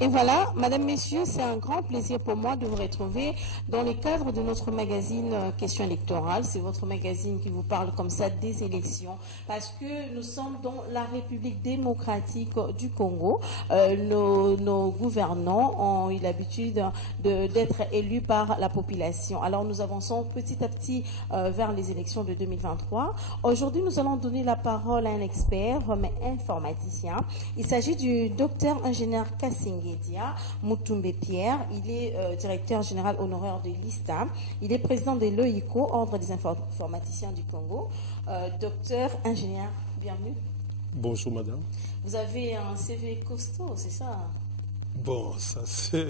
Et voilà, Madame, Messieurs, c'est un grand plaisir pour moi de vous retrouver dans le cadre de notre magazine Question électorale. C'est votre magazine qui vous parle comme ça des élections parce que nous sommes dans la République démocratique du Congo. Nos gouvernants ont eu l'habitude d'être élus par la population. Alors nous avançons petit à petit vers les élections de 2023. Aujourd'hui, nous allons donner la parole à un expert, mais informaticien. Il s'agit du docteur ingénieur Kassengedia Mutumbe Pierre. Il est directeur général honoraire de l'ISTA. Il est président de l'OICO, Ordre des informaticiens du Congo. Docteur ingénieur, bienvenue. Bonjour madame. Vous avez un CV costaud, c'est ça? Bon, ça c'est...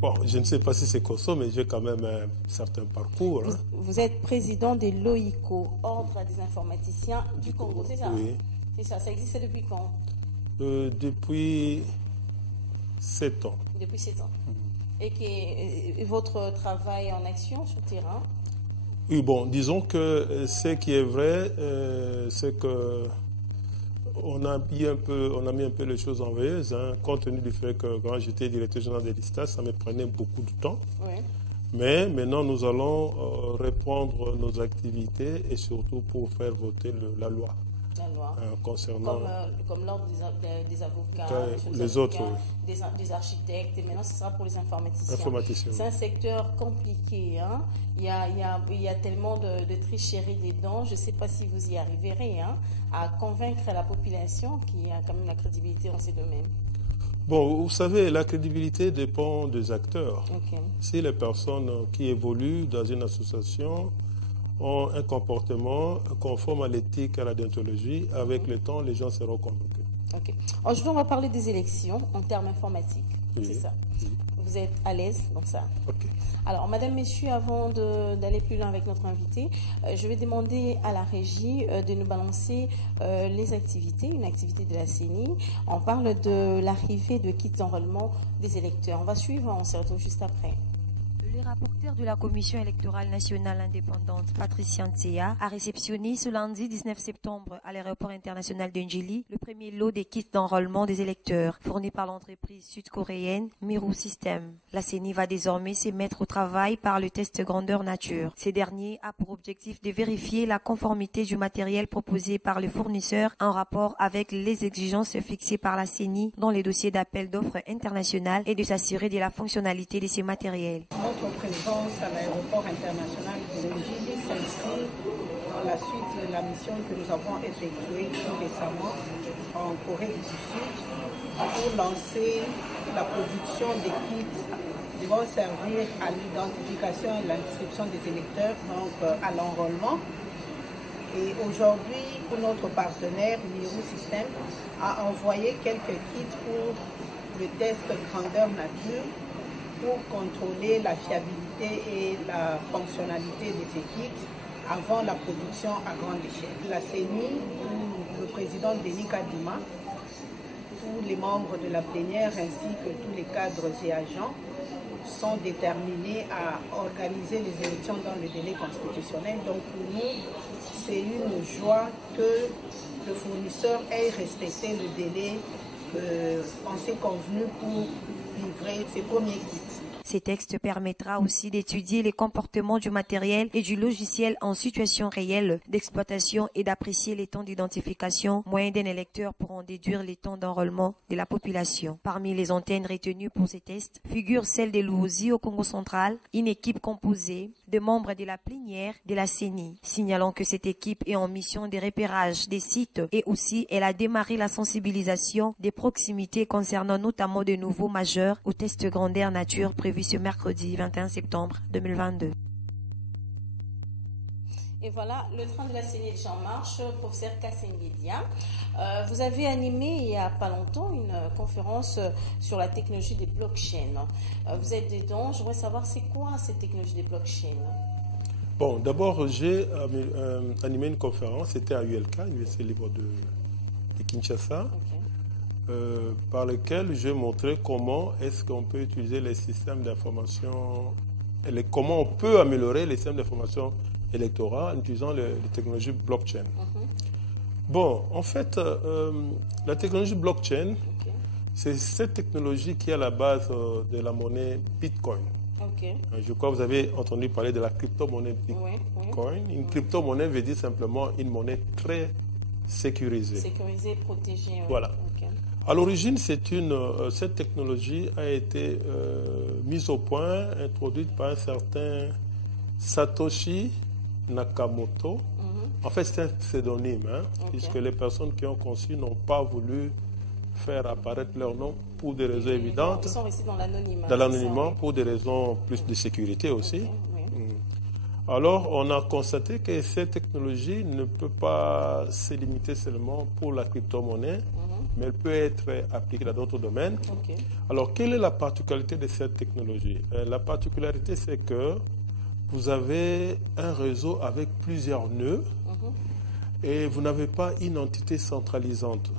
Bon, je ne sais pas si c'est costaud, mais j'ai quand même un certain parcours. Vous êtes président de l'OICO, Ordre des informaticiens du Congo, c'est ça? Oui. C'est ça, ça existe depuis quand? Depuis 7 ans. Depuis 7 ans. Et votre travail en action sur le terrain? Oui, bon, disons que ce qui est vrai, c'est que on a mis un peu les choses en veilleuse, compte tenu du fait que quand j'étais directeur général de l'ISTA, ça me prenait beaucoup de temps. Oui. Mais maintenant, nous allons reprendre nos activités et surtout pour faire voter la loi. La loi. Concernant comme l'ordre des avocats, les autres, oui. Des architectes, et maintenant ce sera pour les informaticiens. C'est un secteur compliqué, hein. Il y a tellement de tricheries dedans. Je ne sais pas si vous y arriverez à convaincre la population qui a quand même la crédibilité dans ces domaines. Bon, vous savez, la crédibilité dépend des acteurs. Okay. Si les personnes qui évoluent dans une association ont un comportement conforme à l'éthique et à la déontologie, avec le temps, les gens seront convaincus. Ok. Aujourd'hui, on va parler des élections en termes informatiques. Oui. C'est ça. Oui. Vous êtes à l'aise dans ça? Ok. Alors, Madame, Messieurs, avant d'aller plus loin avec notre invité, je vais demander à la régie de nous balancer les activités, une activité de la CENI. On parle de l'arrivée de kits d'enrôlement des électeurs. On va suivre, on se retrouve juste après. Le rapporteur de la Commission électorale nationale indépendante, Patricia Ntseya, a réceptionné ce lundi 19 septembre à l'aéroport international d'Njili le premier lot des kits d'enrôlement des électeurs fournis par l'entreprise sud-coréenne Miru System. La CENI va désormais se mettre au travail par le test grandeur nature. Ces derniers a pour objectif de vérifier la conformité du matériel proposé par le fournisseur en rapport avec les exigences fixées par la CENI dans les dossiers d'appel d'offres internationales et de s'assurer de la fonctionnalité de ces matériels. Notre présence à l'aéroport international de Njili s'inscrit dans la suite de la mission que nous avons effectuée tout récemment en Corée du Sud pour lancer la production des kits qui vont servir à l'identification et l'inscription des électeurs, donc à l'enrôlement. Et aujourd'hui, notre partenaire Miru System a envoyé quelques kits pour le test grandeur nature pour contrôler la fiabilité et la fonctionnalité de ces kits avant la production à grande échelle. La CENI, le président Denis Kadima, tous les membres de la plénière ainsi que tous les cadres et agents sont déterminés à organiser les élections dans le délai constitutionnel. Donc pour nous, c'est une joie que le fournisseur ait respecté le délai qu'on s'est convenu pour livrer ses premiers kits. Ces textes permettra aussi d'étudier les comportements du matériel et du logiciel en situation réelle d'exploitation et d'apprécier les temps d'identification moyens d'un électeur pour en déduire les temps d'enrôlement de la population. Parmi les antennes retenues pour ces tests figure celle de Luozi au Congo central, une équipe composée de membres de la plénière de la CENI, signalant que cette équipe est en mission de repérage des sites et aussi elle a démarré la sensibilisation des proximités concernant notamment de nouveaux majeurs au test grandeur nature prévu ce mercredi 21 septembre 2022. Et voilà, le train de la CENI est en marche, professeur Kassengedia. Vous avez animé il n'y a pas longtemps une conférence sur la technologie des blockchains. Vous êtes dedans, je voudrais savoir c'est quoi cette technologie des blockchains? Bon, d'abord j'ai animé une conférence, c'était à ULK, l'Université libre de Kinshasa. Okay. Par lequel je montrais comment est-ce qu'on peut utiliser les systèmes d'information, comment on peut améliorer les systèmes d'information électorale en utilisant les technologies blockchain. Bon, en fait, la technologie blockchain C'est cette technologie qui est à la base de la monnaie Bitcoin. Ok. Je crois que vous avez entendu parler de la crypto-monnaie Bitcoin. Une crypto-monnaie veut dire simplement une monnaie très sécurisée. Sécurisée, protégée. Oui. Voilà. Okay. À l'origine, cette technologie a été mise au point, introduite par un certain Satoshi Nakamoto. En fait, c'est un pseudonyme, puisque les personnes qui ont conçu n'ont pas voulu faire apparaître leur nom pour des raisons évidentes. Ils sont restés dans l'anonymat. Dans l'anonymat, pour des raisons plus de sécurité aussi. Okay, oui. Alors, on a constaté que cette technologie ne peut pas se limiter seulement pour la crypto-monnaie, mais elle peut être appliquée dans d'autres domaines. Okay. Alors, quelle est la particularité de cette technologie? La particularité, c'est que vous avez un réseau avec plusieurs nœuds et vous n'avez pas une entité centralisante.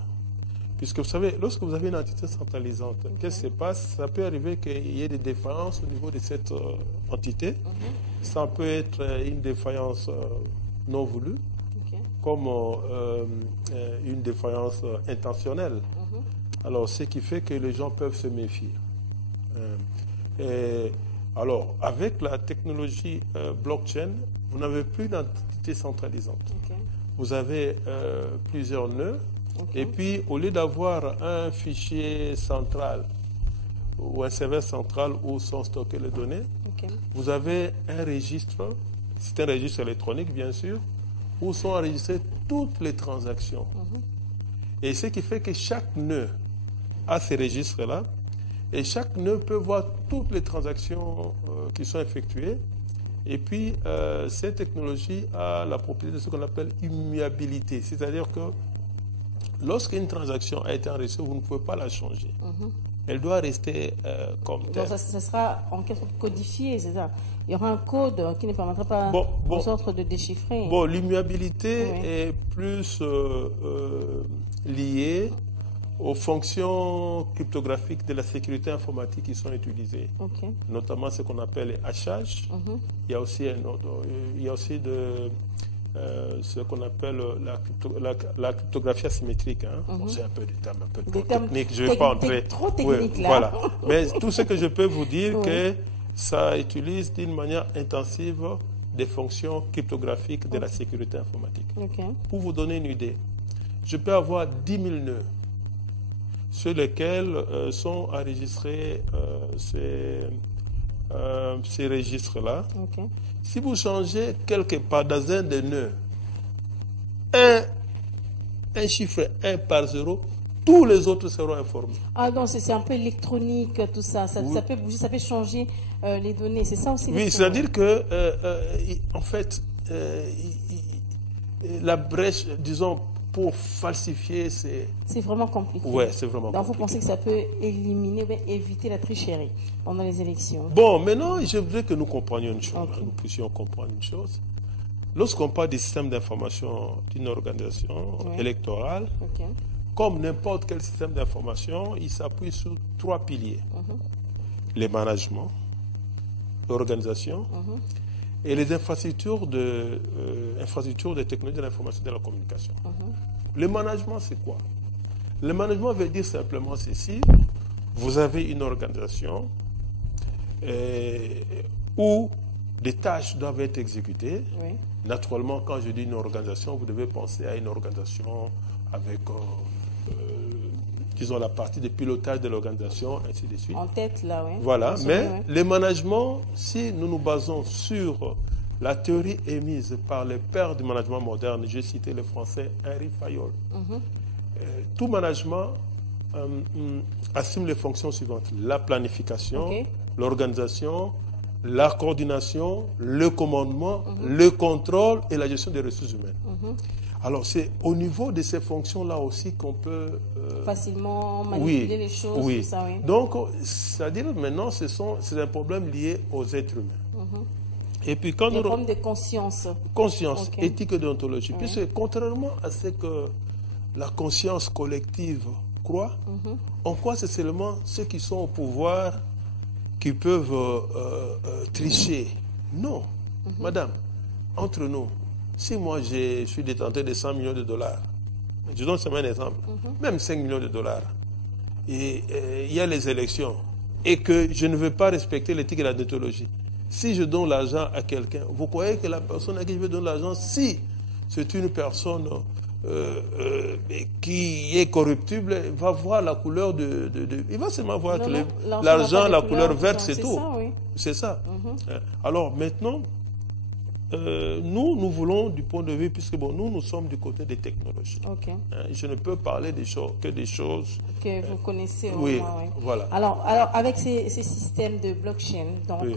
Puisque vous savez, lorsque vous avez une entité centralisante, qu'est-ce qui se passe? Ça peut arriver qu'il y ait des défaillances au niveau de cette entité. Ça peut être une défaillance non voulue, comme une défaillance intentionnelle. Alors, ce qui fait que les gens peuvent se méfier. Alors, avec la technologie blockchain, vous n'avez plus d'entité centralisante. Vous avez plusieurs nœuds. Et puis, au lieu d'avoir un fichier central ou un serveur central où sont stockées les données, vous avez un registre, c'est un registre électronique bien sûr, où sont enregistrées toutes les transactions. Et ce qui fait que chaque nœud a ces registres-là, et chaque nœud peut voir toutes les transactions qui sont effectuées. Et puis, cette technologie a la propriété de ce qu'on appelle immuabilité, c'est-à-dire que lorsqu'une transaction a été enregistrée, vous ne pouvez pas la changer. Elle doit rester comme telle. Donc, ça sera en quelque sorte codifié, c'est ça? Il y aura un code qui ne permettra pas aux autres de déchiffrer. Bon, l'immuabilité est plus liée aux fonctions cryptographiques de la sécurité informatique qui sont utilisées. Notamment ce qu'on appelle les hashages. Il y a aussi ce qu'on appelle la cryptographie asymétrique. Bon, c'est un peu des termes un peu trop techniques. Je ne vais pas entrer. Trop technique là. Voilà. Mais tout ce que je peux vous dire, que ça utilise d'une manière intensive des fonctions cryptographiques de la sécurité informatique. Pour vous donner une idée, je peux avoir 10 000 nœuds sur lesquels sont enregistrés ces registres-là. Si vous changez quelque part dans un des nœuds un chiffre 1 par 0, tous les autres seront informés. Ah non, c'est un peu électronique, tout ça. Ça peut bouger, ça peut changer les données. C'est ça aussi? Oui, c'est-à-dire que, en fait, la brèche, disons, pour falsifier, c'est vraiment compliqué. Oui, c'est vraiment compliqué. Donc, vous pensez que ça peut éliminer, éviter la tricherie pendant les élections? Bon, maintenant, je voudrais que nous comprenions une chose, nous puissions comprendre une chose. Lorsqu'on parle du système d'information d'une organisation électorale, comme n'importe quel système d'information, il s'appuie sur 3 piliers. Les managements, l'organisation et les infrastructures de technologies de l'information et de la communication. Le management, c'est quoi? Le management veut dire simplement ceci. Vous avez une organisation où des tâches doivent être exécutées. Naturellement, quand je dis une organisation, vous devez penser à une organisation avec, disons, la partie de pilotage de l'organisation, ainsi de suite. En tête, là, oui. Voilà, mais le management, si nous nous basons sur la théorie émise par les pères du management moderne, j'ai cité le français Henri Fayol, tout management assume les fonctions suivantes: la planification, l'organisation, la coordination, le commandement, le contrôle et la gestion des ressources humaines. Alors, c'est au niveau de ces fonctions-là aussi qu'on peut... facilement manipuler les choses, tout ça, Donc, c'est-à-dire maintenant, c'est un problème lié aux êtres humains. Et puis, quand un problème de conscience. Conscience, éthique et déontologie. Puisque, contrairement à ce que la conscience collective croit, on croit que c'est seulement ceux qui sont au pouvoir qui peuvent tricher. Non. Madame, entre nous, si moi je suis détenteur de 100 millions de dollars, je donne seulement un exemple, même 5 millions de dollars, et il y a les élections, et que je ne veux pas respecter l'éthique et la déontologie, si je donne l'argent à quelqu'un, vous croyez que la personne à qui je vais donner l'argent, si c'est une personne qui est corruptible, va voir la couleur il va seulement voir que l'argent, la couleur verte, c'est tout. Oui. C'est ça. Alors maintenant, nous voulons du point de vue, puisque bon, nous sommes du côté des technologies. Je ne peux parler que des choses que vous connaissez au oui, moins. Oui. Voilà. Alors avec ces systèmes de blockchain, donc oui.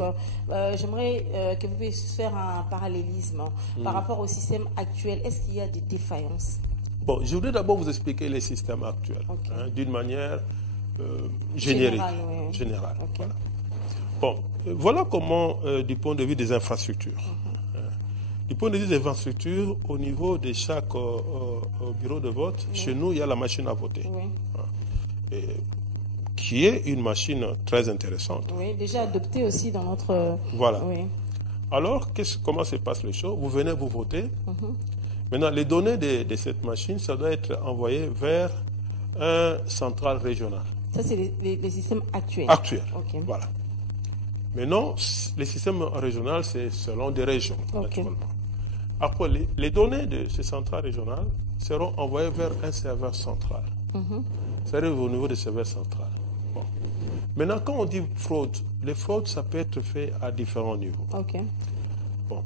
J'aimerais que vous puissiez faire un parallélisme par rapport au système actuel. Est-ce qu'il y a des défaillances? Bon, je voudrais d'abord vous expliquer les systèmes actuels, d'une manière générique, générale. Voilà. Bon, voilà comment, du point de vue des infrastructures, du point de vue des infrastructures, au niveau de chaque bureau de vote, chez nous, il y a la machine à voter, qui est une machine très intéressante. Oui, déjà adoptée aussi dans notre... Voilà. Oui. Alors, comment se passent les choses? Vous venez vous voter. Maintenant, les données de cette machine, ça doit être envoyé vers un central régional. Ça, c'est les systèmes actuels. Actuels, voilà. Maintenant, les systèmes régionaux, c'est selon des régions, naturellement. Après, les données de ce central régional seront envoyées vers un serveur central. Ça arrive au niveau du serveur central. Bon. Maintenant, quand on dit fraude, les fraudes, ça peut être fait à différents niveaux. Bon.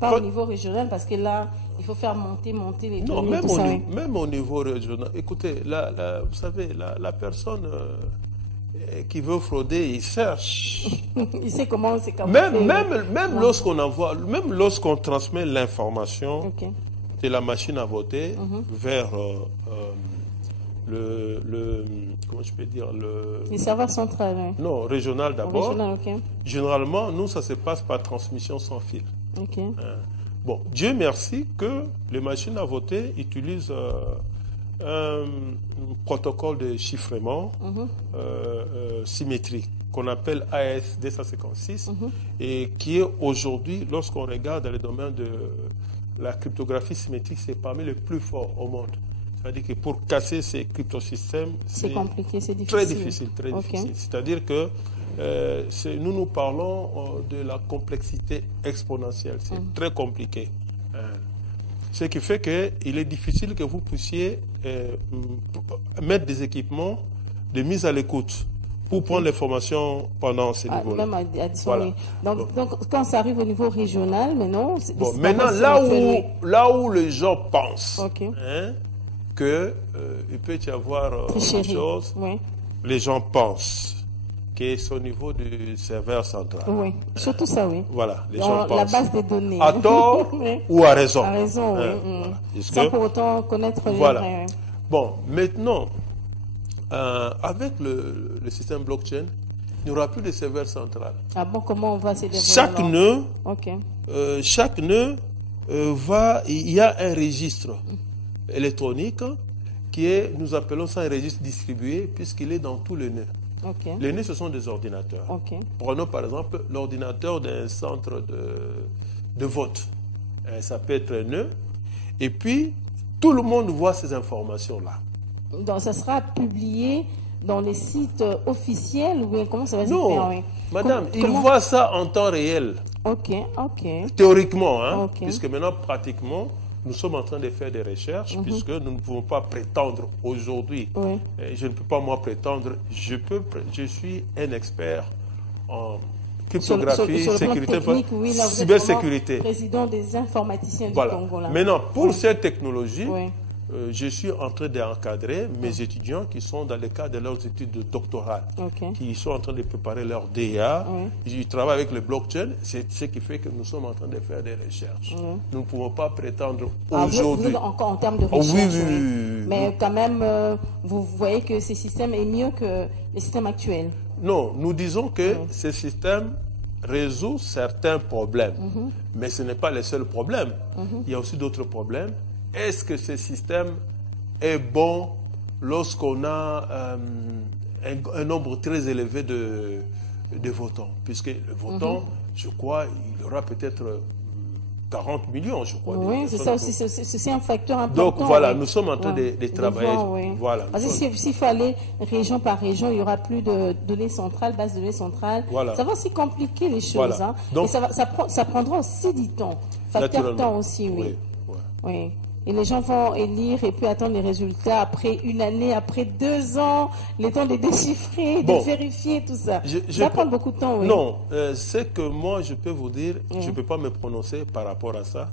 Pas au niveau régional, parce que là, il faut faire monter les données. Non, même au niveau régional. Écoutez, vous savez, la personne qui veut frauder, il cherche. Il sait comment c'est comme même lorsqu'on envoie, même lorsqu'on transmet l'information de la machine à voter vers comment je peux dire, les serveurs centrales. Non, régional d'abord. Généralement, nous, ça se passe par transmission sans fil. Bon, Dieu merci que les machines à voter utilisent un protocole de chiffrement symétrique qu'on appelle AES-256 et qui est aujourd'hui, lorsqu'on regarde dans le domaine de la cryptographie symétrique, c'est parmi les plus forts au monde. C'est-à-dire que pour casser ces cryptosystèmes, c'est compliqué, c'est difficile. Très difficile, très difficile. C'est-à-dire que nous parlons de la complexité exponentielle. C'est très compliqué. Ce qui fait qu'il est difficile que vous puissiez mettre des équipements de mise à l'écoute pour prendre l'information pendant ces niveaux-là. Voilà. Donc, quand ça arrive au niveau régional, maintenant... maintenant, là où les gens pensent qu'il peut y avoir quelque chose, les gens pensent que c'est au niveau du serveur central. Oui, surtout ça, oui. Voilà, les gens pensent. La base des données. À tort ou à raison. À raison, oui. Voilà. Sans pour autant connaître les vrais. Bon, maintenant, avec le système blockchain, il n'y aura plus de serveur central. Ah bon, comment on va se développer? Chaque nœud il y a un registre électronique qui est, nous appelons ça un registre distribué, puisqu'il est dans tous les nœuds. Les nœuds, ce sont des ordinateurs. Prenons par exemple l'ordinateur d'un centre de vote. Ça peut être un nœud. Et puis, tout le monde voit ces informations-là. Donc, ça sera publié dans les sites officiels ou bien comment ça va se faire? Non, madame, ils voient ça en temps réel. Théoriquement, puisque maintenant, pratiquement, nous sommes en train de faire des recherches, puisque nous ne pouvons pas prétendre aujourd'hui, je ne peux pas moi prétendre, je suis un expert en cryptographie, sécurité, cybersécurité. Président des informaticiens du Congo. Là. Maintenant, pour cette technologie, je suis en train d'encadrer mes étudiants qui sont dans le cadre de leurs études de doctorat, qui sont en train de préparer leur DEA. Ils travaillent avec le blockchain, c'est ce qui fait que nous sommes en train de faire des recherches. Nous ne pouvons pas prétendre aujourd'hui... Encore en termes de recherche, mais quand même, vous voyez que ce système est mieux que les systèmes actuels. Non, nous disons que ce système résout certains problèmes, mais ce n'est pas le seul problème. Il y a aussi d'autres problèmes. Est-ce que ce système est bon lorsqu'on a un nombre très élevé de votants? Puisque le votant, je crois, il y aura peut-être 40 millions, je crois. Oui, c'est ça aussi, c'est un facteur important. Donc voilà, oui. nous sommes en train de travailler. Oui. Voilà, parce que s'il faut aller région par région, il n'y aura plus de données centrales, base de données centrales. Voilà. Ça va aussi compliquer les choses. Voilà. Hein. Donc, et ça prendra aussi du temps. Facteur temps aussi, oui. Oui. Et les gens vont élire et puis attendre les résultats après une année, après 2 ans, le temps de déchiffrer, de vérifier tout ça. Ça va prendre beaucoup de temps, oui. Non, c'est que moi, je peux vous dire, je ne peux pas me prononcer par rapport à ça.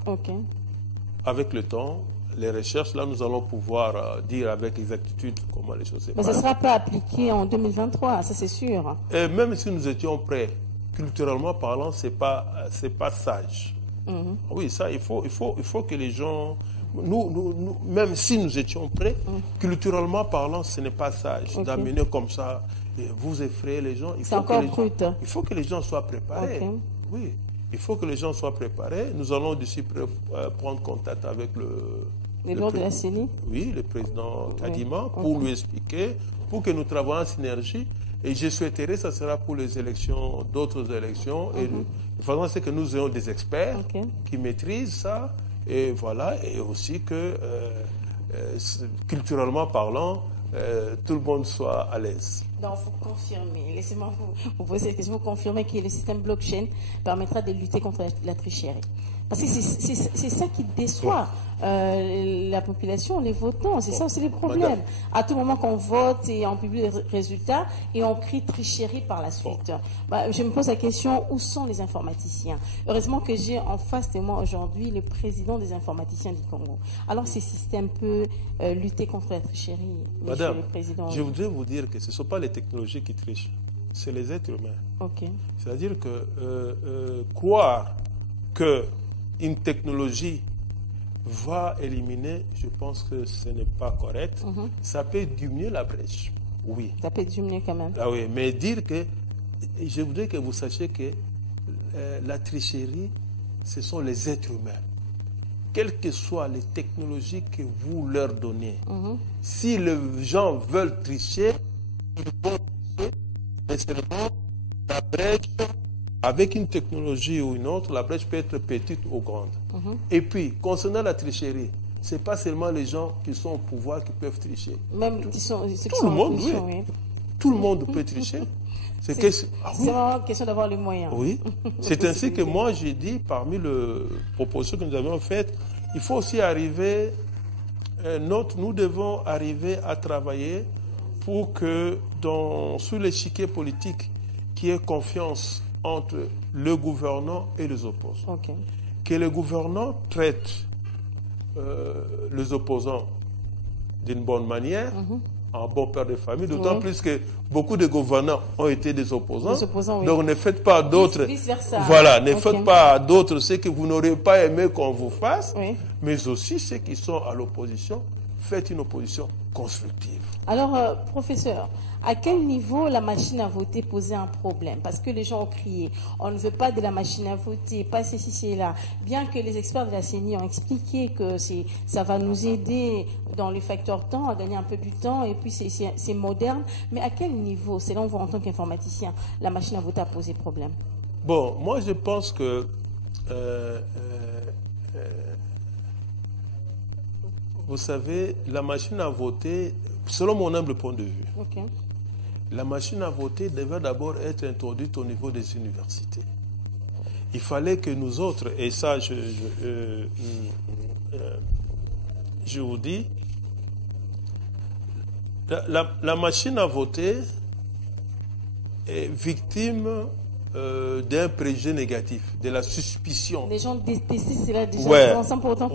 Avec le temps, les recherches, là, nous allons pouvoir dire avec exactitude comment les choses se passent. Mais ça ne sera pas appliqué en 2023, ça c'est sûr. Et même si nous étions prêts, culturellement parlant, ce n'est pas sage. Oui, ça, il faut que les gens... Nous, même si nous étions prêts, culturellement parlant, ce n'est pas sage d'amener comme ça, vous effrayez les gens. C'est encore brut. Il faut que les gens soient préparés. Oui, il faut que les gens soient préparés. Nous allons d'ici prendre contact avec les bureaux de la CENI. Oui, le président Kadima, pour lui expliquer, pour que nous travaillions en synergie. Et je souhaiterais, ça sera pour les élections, d'autres élections. Et le façon, c'est que nous ayons des experts qui maîtrisent ça. Et voilà, et aussi que, culturellement parlant, tout le monde soit à l'aise. Donc, il faut confirmer. Laissez-moi vous poser cette question. Vous confirmez que le système blockchain permettra de lutter contre la tricherie. Parce que c'est ça qui déçoit la population, les votants. C'est ça aussi le problème. À tout moment qu'on vote et on publie les résultats et on crie tricherie par la suite. Je me pose la question, où sont les informaticiens? Heureusement que j'ai en face de moi aujourd'hui le président des informaticiens du Congo. Alors, ce système peut lutter contre la tricherie, Madame, le président. Je voudrais vous dire que ce ne sont pas les technologies qui trichent, c'est les êtres humains. C'est-à-dire que croire que une technologie va éliminer, je pense que ce n'est pas correct. Ça peut diminuer la brèche, oui. Ça peut diminuer quand même. Ah oui, mais dire que, je voudrais que vous sachiez que la tricherie, ce sont les êtres humains. Quelles que soient les technologies que vous leur donnez, si les gens veulent tricher, ils vont tricher, mais seulement la brèche. Avec une technologie ou une autre, la brèche peut être petite ou grande. Et puis, concernant la tricherie, ce n'est pas seulement les gens qui sont au pouvoir qui peuvent tricher. Même tout le monde, oui. Tout le monde peut tricher. C'est vraiment question d'avoir les moyens. Oui. C'est ainsi que moi, j'ai dit, parmi les propositions que nous avions faites, il faut aussi arriver, nous devons arriver à travailler pour que, sur l'échiquier politique, qu'il y ait confiance entre le gouvernant et les opposants. Que le gouvernant traite les opposants d'une bonne manière, en bon père de famille, d'autant plus que beaucoup de gouvernants ont été des opposants. Donc ne faites pas d'autres. Voilà, ne faites pas d'autres ce que vous n'aurez pas aimé qu'on vous fasse, mais aussi ceux qui sont à l'opposition, faites une opposition constructive. Alors, professeur, à quel niveau la machine à voter posait un problème? Parce que les gens ont crié, on ne veut pas de la machine à voter, pas ceci, cela. Bien que les experts de la CENI ont expliqué que ça va nous aider dans les facteurs temps, à gagner un peu du temps, et puis c'est moderne. Mais à quel niveau, selon vous en tant qu'informaticien, la machine à voter a posé problème? Bon, moi je pense que vous savez, la machine à voter, selon mon humble point de vue, la machine à voter devait d'abord être introduite au niveau des universités. Il fallait que nous autres, et ça je vous dis, la machine à voter est victime d'un préjugé négatif, de la suspicion. Les gens détestent cela déjà, sans pour autant.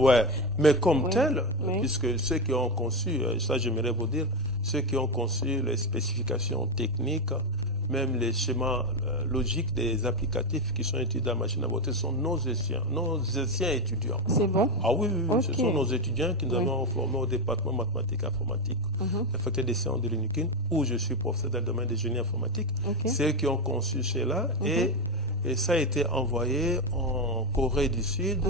Mais comme tel, puisque ceux qui ont conçu, ça j'aimerais vous dire, ceux qui ont conçu les spécifications techniques, même les schémas logiques des applicatifs qui sont utilisés dans la machine à voter sont nos anciens étudiants. C'est bon? Ah oui, ce sont nos étudiants qui nous avons formés au département mathématiques et informatique, la faculté des sciences de l'UNIKIN, où je suis professeur dans le domaine des génie informatique. C'est eux qui ont conçu cela et ça a été envoyé en Corée du Sud,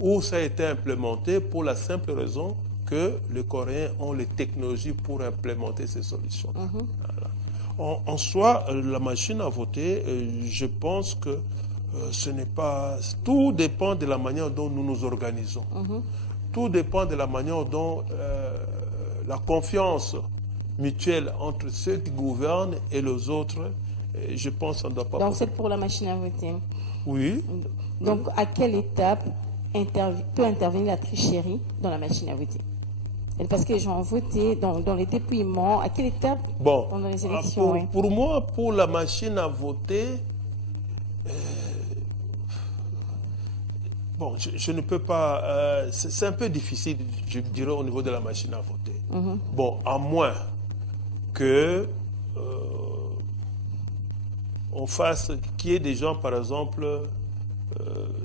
où ça a été implémenté pour la simple raison que les Coréens ont les technologies pour implémenter ces solutions. Voilà. En soi, la machine à voter, je pense que ce n'est pas... Tout dépend de la manière dont nous nous organisons. Tout dépend de la manière dont la confiance mutuelle entre ceux qui gouvernent et les autres, je pense qu'on ne doit pas... Donc c'est pour la machine à voter. Oui. Donc à quelle étape peut intervenir la tricherie dans la machine à voter? Parce que les gens ont voté dans les dépouillements, à quelle étape pendant les élections? Pour moi, pour la machine à voter, bon, je ne peux pas... c'est un peu difficile, je dirais, au niveau de la machine à voter. Bon, à moins que on fasse, qu'il y ait des gens, par exemple,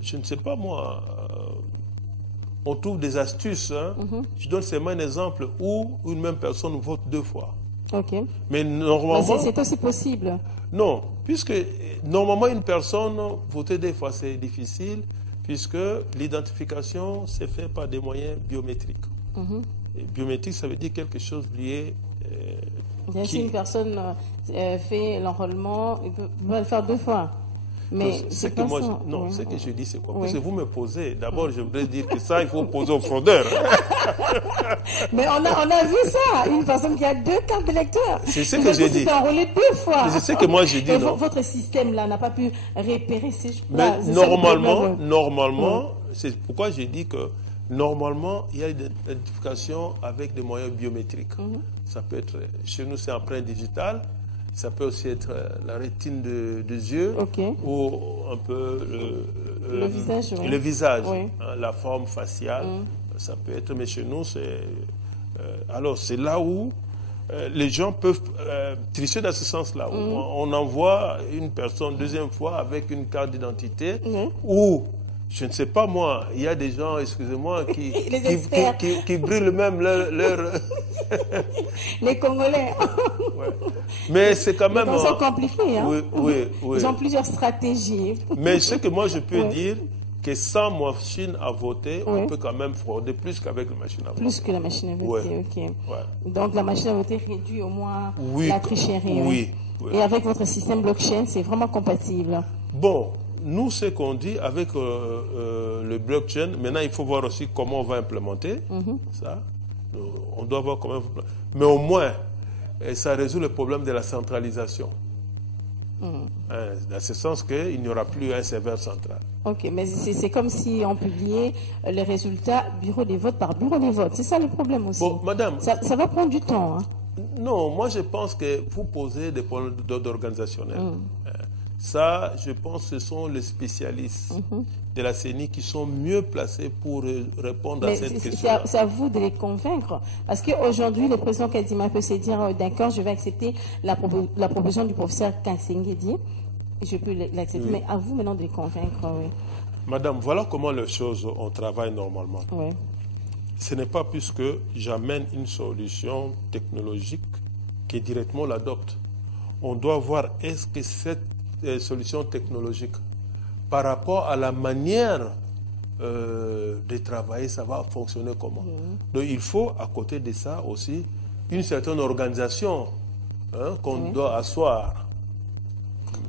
je ne sais pas moi, on trouve des astuces. Je donne seulement un exemple où une même personne vote 2 fois. Ok. Mais normalement... c'est aussi possible. Non, puisque normalement une personne voter 2 fois, c'est difficile, puisque l'identification s'est faite par des moyens biométriques. Et biométrique, ça veut dire quelque chose lié... Si une personne fait l'enrôlement, il peut le faire 2 fois. Mais ce que moi, ce que je dis, c'est quoi? Parce que vous me posez, d'abord, je voudrais dire que ça, il faut poser aux fraudeurs. Mais on a vu ça, une personne qui a 2 cartes d'électeur. C'est ce que j'ai dit. C'est enrôlé 2 fois. C'est ce que moi j'ai dit. Votre système-là n'a pas pu repérer ces choses. Mais normalement, c'est pourquoi j'ai dit que normalement, il y a une identification avec des moyens biométriques. Ça peut être, chez nous, c'est empreinte digitale. Ça peut aussi être la rétine des yeux ou un peu le visage, le visage, la forme faciale. Ça peut être, mais chez nous, c'est... alors, c'est là où les gens peuvent tricher dans ce sens-là. On envoie une personne 2e fois avec une carte d'identité ou... Je ne sais pas moi, il y a des gens, excusez-moi, qui brûlent même leur... Les Congolais. Mais c'est quand même... Ils sont compliqués. Hein? Oui. Ils ont plusieurs stratégies. Mais ce que moi je peux dire, que sans machine à voter, on peut quand même frauder plus qu'avec la machine à voter. Plus que la machine à voter, Donc la machine à voter réduit au moins la tricherie. Oui. Et avec votre système blockchain, c'est vraiment compatible. Bon. Nous, ce qu'on dit avec le blockchain, maintenant, il faut voir aussi comment on va implémenter ça. On doit voir comment... Mais au moins, ça résout le problème de la centralisation. Dans ce sens qu'il n'y aura plus un serveur central. Ok, mais c'est comme si on publiait les résultats bureau des votes par bureau des votes. C'est ça le problème aussi. Bon, madame... Ça va prendre du temps. Non, moi, je pense que vous posez des problèmes d'ordre organisationnel. Ça, je pense que ce sont les spécialistes de la CENI qui sont mieux placés pour répondre à cette question. C'est à vous de les convaincre. Parce qu'aujourd'hui, le président Kadima peut se dire d'accord, je vais accepter la proposition du professeur Kassengedi. Je peux l'accepter. Mais à vous maintenant de les convaincre. Madame, voilà comment les choses, on travaille normalement. Ce n'est pas puisque j'amène une solution technologique que directement l'adopte. On doit voir est-ce que cette solutions technologiques par rapport à la manière de travailler, ça va fonctionner comment. Donc il faut à côté de ça aussi une certaine organisation qu'on doit asseoir.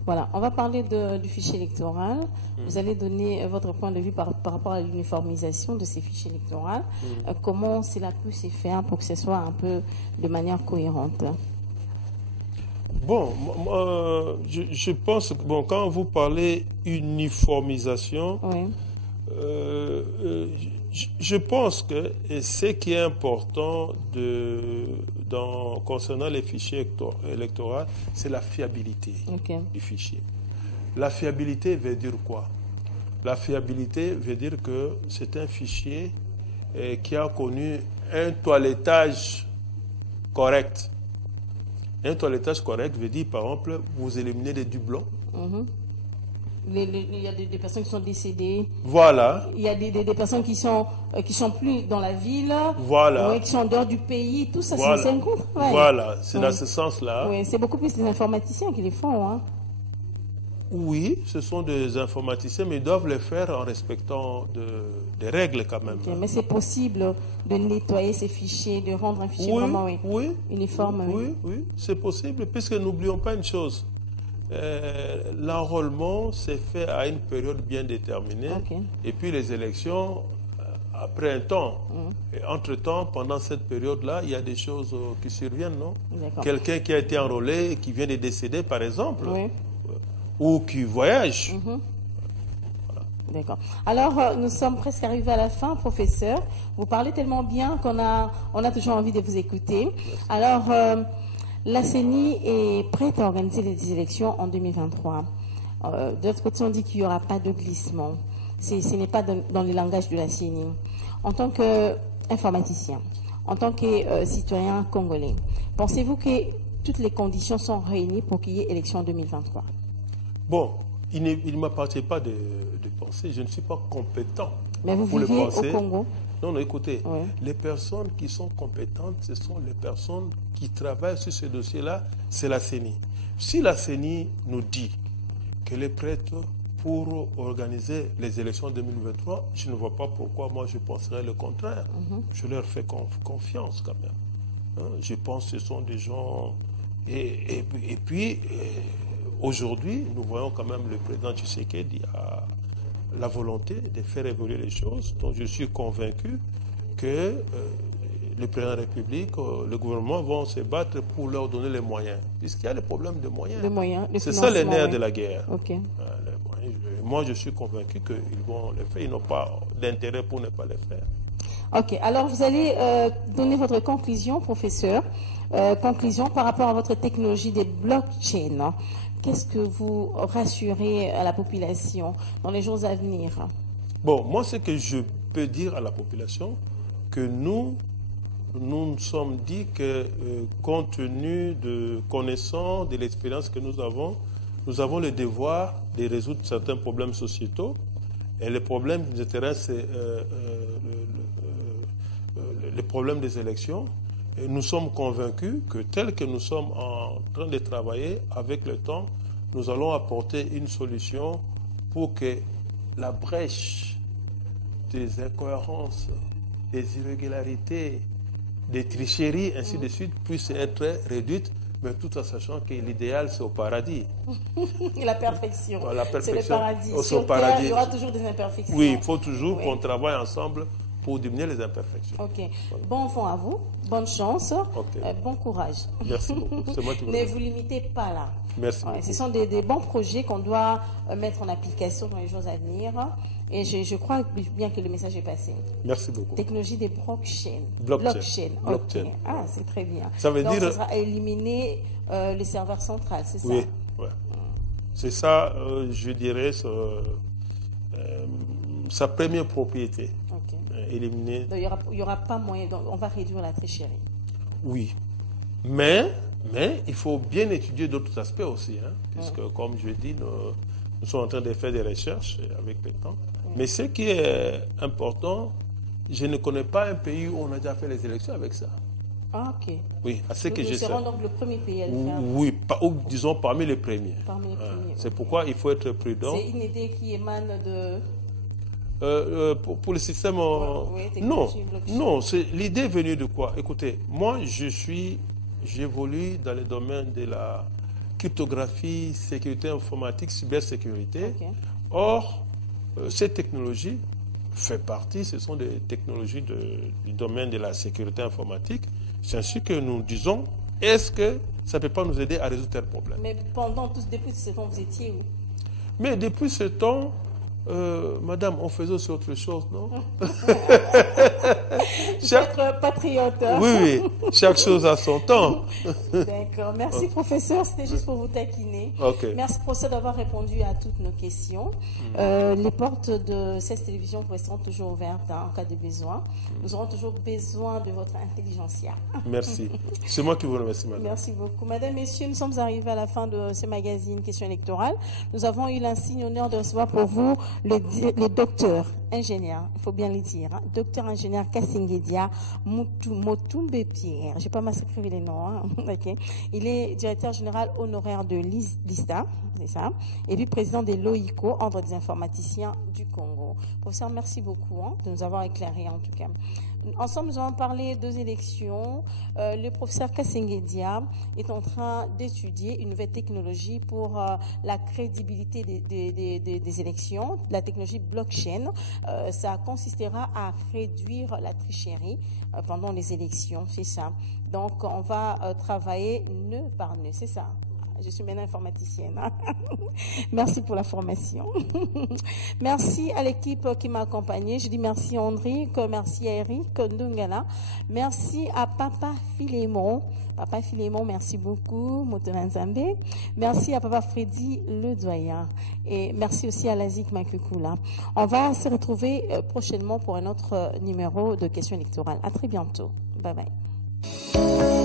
Voilà, on va parler du fichier électoral. Vous allez donner votre point de vue par rapport à l'uniformisation de ces fichiers électoraux. Comment cela peut se faire pour que ce soit un peu de manière cohérente? Bon, je pense que quand vous parlez uniformisation, je pense que ce qui est important concernant les fichiers électoraux, c'est la fiabilité du fichier. La fiabilité veut dire quoi? La fiabilité veut dire que c'est un fichier qui a connu un toilettage correct. Un toilettage correct veut dire, par exemple, vous éliminez des doublons. Il y a des personnes qui sont décédées. Voilà. Il y a des personnes qui sont plus dans la ville. Voilà. Qui sont en dehors du pays. Tout ça, c'est un groupe. Voilà, c'est dans ce sens-là. Oui, c'est beaucoup plus des informaticiens qui les font. Oui, ce sont des informaticiens, mais ils doivent le faire en respectant des règles quand même. Mais c'est possible de nettoyer ces fichiers, de rendre un fichier vraiment uniforme. Oui, c'est possible, puisque n'oublions pas une chose. l'enrôlement s'est fait à une période bien déterminée. Ok. Et puis les élections, après un temps. Et entre-temps, pendant cette période-là, il y a des choses qui surviennent, non? D'accord. Quelqu'un qui a été enrôlé et qui vient de décéder, par exemple, Oui. ou qui voyage. D'accord. Alors, nous sommes presque arrivés à la fin, professeur. Vous parlez tellement bien qu'on on a toujours envie de vous écouter. Alors, la CENI est prête à organiser les élections en 2023. De l'autre côté, on dit qu'il n'y aura pas de glissement. Ce n'est pas dans le langage de la CENI. En tant qu'informaticien, en tant que citoyen congolais, pensez-vous que toutes les conditions sont réunies pour qu'il y ait élection en 2023? Bon, il ne m'appartient pas de penser, je ne suis pas compétent. Mais vous pour le vivez penser. au Congo? Non, non, écoutez, Oui. les personnes qui sont compétentes, ce sont les personnes qui travaillent sur ce dossier-là, c'est la CENI. Si la CENI nous dit qu'elle est prête pour organiser les élections 2023, je ne vois pas pourquoi moi je penserais le contraire. Je leur fais confiance quand même. Hein, je pense que ce sont des gens... Et puis, aujourd'hui, nous voyons quand même le président Tshisekedi a la volonté de faire évoluer les choses. Donc je suis convaincu que le président de la République, le gouvernement vont se battre pour leur donner les moyens. Puisqu'il y a des problèmes de moyens. Les moyens, le C'est ça les financement, nerfs oui. de la guerre. Ok. Les moyens. Moi, je suis convaincu qu'ils vont le faire. Ils n'ont pas d'intérêt pour ne pas le faire. Ok. Alors, vous allez donner votre conclusion, professeur. Conclusion par rapport à votre technologie des blockchains. Hein. Qu'est-ce que vous rassurez à la population dans les jours à venir? Bon, moi, ce que je peux dire à la population, que nous nous sommes dit que, compte tenu de connaissance, de l'expérience que nous avons le devoir de résoudre certains problèmes sociétaux. Et le problème qui nous intéresse, c'est le problème des élections. Et nous sommes convaincus que tel que nous sommes en train de travailler, avec le temps, nous allons apporter une solution pour que la brèche des incohérences, des irrégularités, des tricheries, ainsi de suite, puisse être réduite, mais tout en sachant que l'idéal, c'est au paradis. La perfection. La perfection. C'est le paradis. Au Sur paradis. Terre, il y aura toujours des imperfections. Oui, il faut toujours Oui. qu'on travaille ensemble pour diminuer les imperfections. Ok. Bon vent à vous. Bonne chance. Ok. Bon courage. Merci beaucoup. C'est moi qui vous Ne remercie. vous limitez pas là. Merci Ouais, beaucoup. ce sont des bons projets qu'on doit mettre en application dans les jours à venir. Et je crois bien que le message est passé. Merci beaucoup. Technologie des blockchains. Blockchain. Ok. Blockchain. Ah, c'est très bien. Ça veut Donc, dire- ça sera éliminer les serveurs centrales, c'est ça? Oui, ouais. C'est ça, je dirais, sa première propriété. Ok. Éliminer. Donc, il n'y aura pas moyen. Donc, on va réduire la tricherie. Oui. Mais il faut bien étudier d'autres aspects aussi, hein, puisque, comme je dis, nous sommes en train de faire des recherches avec le temps. Mais ce qui est important, je ne connais pas un pays où on a déjà fait les élections avec ça. Ah, ok. Oui, à ce que Nous je sais. serons donc le premier pays à le faire. Oui, ou disons parmi les premiers. Parmi les premiers. C'est pourquoi il faut être prudent. C'est une idée qui émane de... Pour le système... oui, non, technologie blockchain. non, c'est l'idée venue de quoi? Écoutez, moi, j'évolue dans le domaine de la cryptographie, sécurité informatique, cybersécurité. Ok. Or, cette technologie fait partie, ce sont des technologies du domaine de la sécurité informatique. C'est ainsi que nous disons, est-ce que ça ne peut pas nous aider à résoudre tel problème? Mais depuis ce temps, vous étiez où? Mais depuis ce temps, madame, on faisait aussi autre chose, non? Être patriote. Hein? Oui, oui, chaque chose a son temps. D'accord. Merci, professeur. C'était juste pour vous taquiner. Ok. Merci, professeur, d'avoir répondu à toutes nos questions. Les portes de cette télévision resteront toujours ouvertes hein, en cas de besoin. Nous aurons toujours besoin de votre intelligentsia. Merci. C'est moi qui vous remercie, madame. Merci beaucoup. Madame, Messieurs, nous sommes arrivés à la fin de ce magazine Question électorale. Nous avons eu l'insigne honneur de recevoir pour vous le docteur ingénieur, il faut bien le dire, hein, docteur ingénieur Kassingedia Motumbe Pierre. Je ne vais pas massacrer les noms. Hein. Okay. Il est directeur général honoraire de l'ISTA, c'est ça, et puis président de l'OICO, Ordre des informaticiens du Congo. Professeur, merci beaucoup hein, de nous avoir éclairé en tout cas. ensemble, nous allons parler deux élections. Le professeur Kassengedia est en train d'étudier une nouvelle technologie pour la crédibilité des élections, la technologie blockchain. Ça consistera à réduire la tricherie pendant les élections, c'est ça. Donc, on va travailler nœud par nœud, c'est ça. Je suis maintenant informaticienne. Merci pour la formation. Merci à l'équipe qui m'a accompagnée. Je dis merci à André, merci à Eric Ndungala, merci à Papa Philémon. Papa Philémon, merci beaucoup. Motolanzambe. Merci à Papa Freddy Le Doyen. Et merci aussi à Lazik Makukula. On va se retrouver prochainement pour un autre numéro de questions électorales. À très bientôt. Bye bye.